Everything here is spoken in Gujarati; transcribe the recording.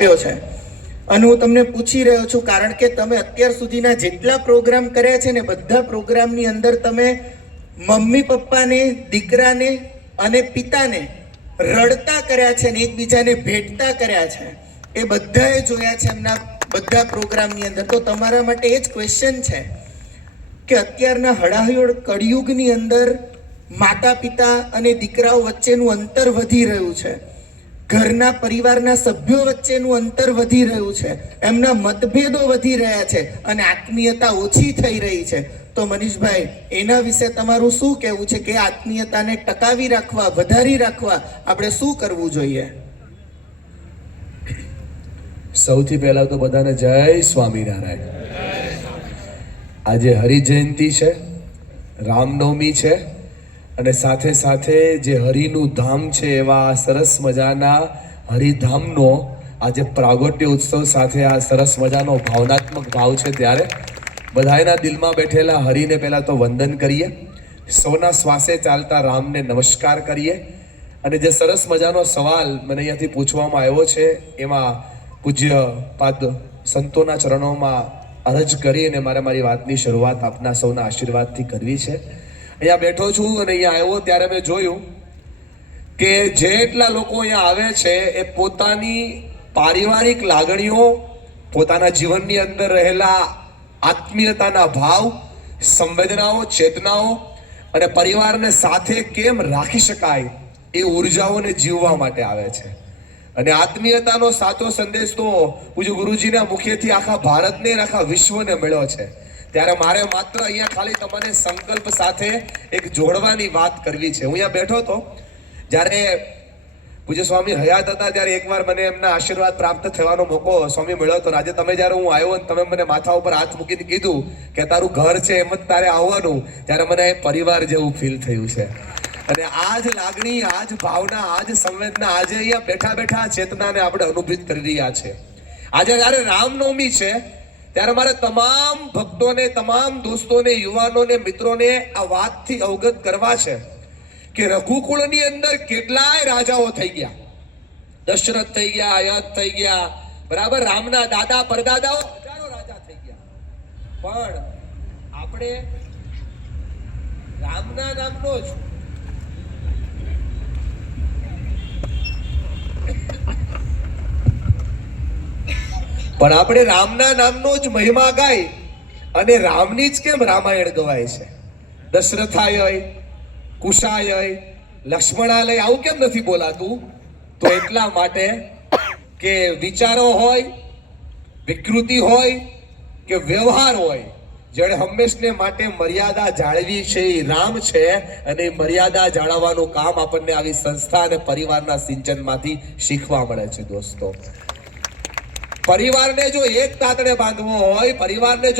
આપ્યો છે. અને હું તમને પૂછી રહ્યો છું, કારણ કે તમે અત્યાર સુધીના જેટલા પ્રોગ્રામ કર્યા છે ને બધા પ્રોગ્રામની અંદર તમે મમ્મી પપ્પાને, દીકરાને અને પિતાને રડતા કર્યા છે ને એકબીજાને ભેટતા કર્યા છે. એ બધાએ જોયા છે એમના બધા પ્રોગ્રામની અંદર. તો તમારા માટે એ જ ક્વેશ્ચન છે કે અત્યારના હડાહયોડ કળિયુગની અંદર માતા પિતા અને દીકરાઓ વચ્ચેનું અંતર વધી રહ્યું છે. ઘરના પરિવારના સભ્યો વચ્ચેનું અંતર વધી રહ્યું છે. એમના મતભેદો વધી રહ્યા છે અને આત્મીયતા ઓછી થઈ રહી છે. તો મનીષભાઈ, એના વિશે તમારું શું કહેવું છે કે આત્મીયતાને ટકાવી રાખવા, વધારી રાખવા આપણે શું કરવું જોઈએ? સૌથી પહેલા તો બધાને જય સ્વામિનારાયણ. આજે હરિજયંતિ છે, રામનવમી છે અને સાથે સાથે જે હરિનું ધામ છે એવા સરસ મજાના હરિધામનો આજે પ્રાગટ્ય ઉત્સવ સાથે આ સરસ મજાનો ભાવનાત્મક ભાવ છે ત્યારે બધાના દિલમાં બેઠેલા હરિને પહેલાં તો વંદન કરીએ. સૌના શ્વાસે ચાલતા રામને નમસ્કાર કરીએ. અને જે સરસ મજાનો સવાલ મને અહીંયાથી પૂછવામાં આવ્યો છે એમાં પૂજ્ય પાદ સંતોના ચરણોમાં અરજ કરી અને મારે મારી વાતની શરૂઆત આપના સૌના આશીર્વાદથી કરવી છે. અહીંયા બેઠો છું અને અહીંયા આવ્યો ત્યારે મેં જોયું કે જેટલા લોકો અહીંયા આવે છે, એ પોતાની પારિવારિક લાગણીઓ, પોતાના જીવનની અંદર રહેલા આત્મીયતાના ભાવ, સંવેદનાઓ, ચેતનાઓ અને પરિવારને સાથે કેમ રાખી શકાય એ ઉર્જાઓને જીવવા માટે આવે છે. અને આત્મીયતાનો સાચો સંદેશ તો પૂજ્ય ગુરુજીના મુખેથી આખા ભારતને આખા વિશ્વને મળ્યો છે. ત્યારે મારે માત્ર અહીંયા ખાલી તમને સંકલ્પ સાથે એક જોડવાની વાત કરવી છે. હું અહીંયા બેઠો હતો, જ્યારે પૂજ્ય સ્વામી હયાત હતા, ત્યારે એકવાર મને એમના આશીર્વાદ પ્રાપ્ત થવાનો મોકો સ્વામી મળ્યો હતો. આજે તમે જ્યારે હું આવ્યો તમે મને માથા ઉપર હાથ મૂકીને કીધું કે તારું ઘર છે એમ જ તારે આવવાનું, ત્યારે મને એ પરિવાર જેવું ફીલ થયું છે. અને આ જ લાગણી આ જ ભાવના આ જ સંવેદના આજે અહીંયા બેઠા બેઠા ચેતનાને આપણે અનુભૂત કરી રહ્યા છે. આજે જ્યારે રામનવમી છે ત્યારે મારે તમામ ભક્તોને, તમામ દોસ્તોને, યુવાનોને, મિત્રોને આ વાતથી અવગત કરવા છે કે રઘુકુળની અંદર કેટલાય રાજાઓ થઈ ગયા. દશરથ થઈ ગયા અયત થઈ ગયા, બરાબર? રામના દાદા, પરદાદાઓ હજારો રાજા થઈ ગયા. પણ આપણે રામના નામનો જ પણ આપણે રામના નામનો જ મહિમા ગાય અને રામની જ કેમ રામાયણ ગવાય છે? દશરથાય કુશાય લક્ષ્મણાલય આવું કેમ નથી બોલાતું? તો એટલા માટે કે વિચારો હોય, વિકૃતિ હોય, કે વ્યવહાર હોય, જેણે હંમેશને માટે મર્યાદા જાળવી છે એ રામ છે અને એ મર્યાદા જાળવવાનું કામ આપણને આવી સંસ્થા અને પરિવારના સિંચનમાંથી શીખવા મળે છે દોસ્તો. પરિવારને જો એક તાતડે બાંધવો હોય પરિવારને જો